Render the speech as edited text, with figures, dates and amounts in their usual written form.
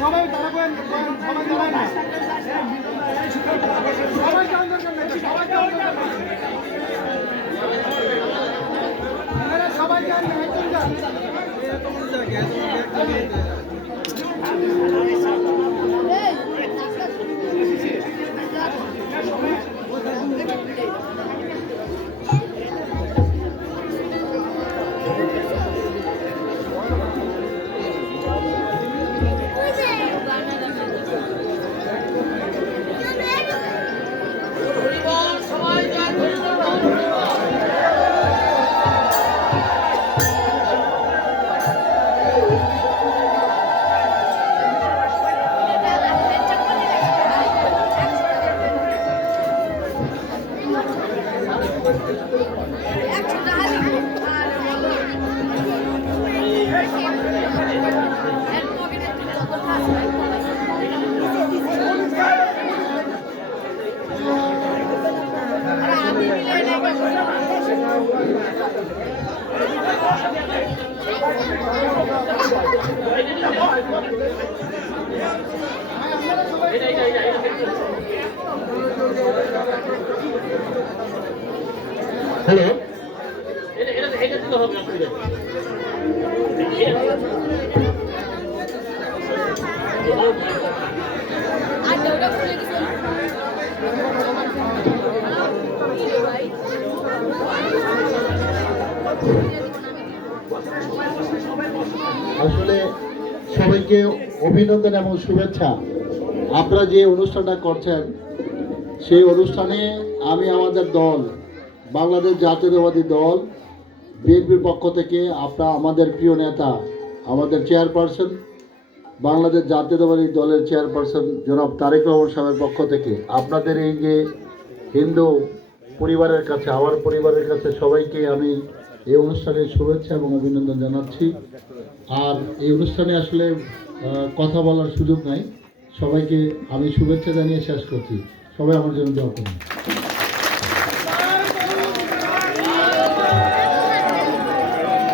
সবাই দাঁড়াবেন, সবাই দাঁড়ায় না, সবাই যান দরকার নেই, সবাই যান দরকার নেই, সবাই যান না, একজন যান। হ্যালো, আসলে সবাইকে অভিনন্দন এবং শুভেচ্ছা। আপনারা যে অনুষ্ঠানটা করছেন সেই অনুষ্ঠানে আমি আমাদের দল বাংলাদেশ জাতীয়তাবাদী দল বিএনপির পক্ষ থেকে আমাদের প্রিয় নেতা, আমাদের চেয়ারপারসন, বাংলাদেশ জাতীয়তাবাদী দলের চেয়ারপারসন জনাব তারেক রহমান সাহেবের পক্ষ থেকে আপনাদের এই যে হিন্দু পরিবারের কাছে, আমার পরিবারের কাছে সবাইকে আমি এই অনুষ্ঠানের শুভেচ্ছা এবং অভিনন্দন জানাচ্ছি। আর এই অনুষ্ঠানে আসলে কথা বলার সুযোগ নাই, সবাইকে আমি শুভেচ্ছা জানিয়ে শেষ করছি। সবাই আমার জন্য দোয়া করুন।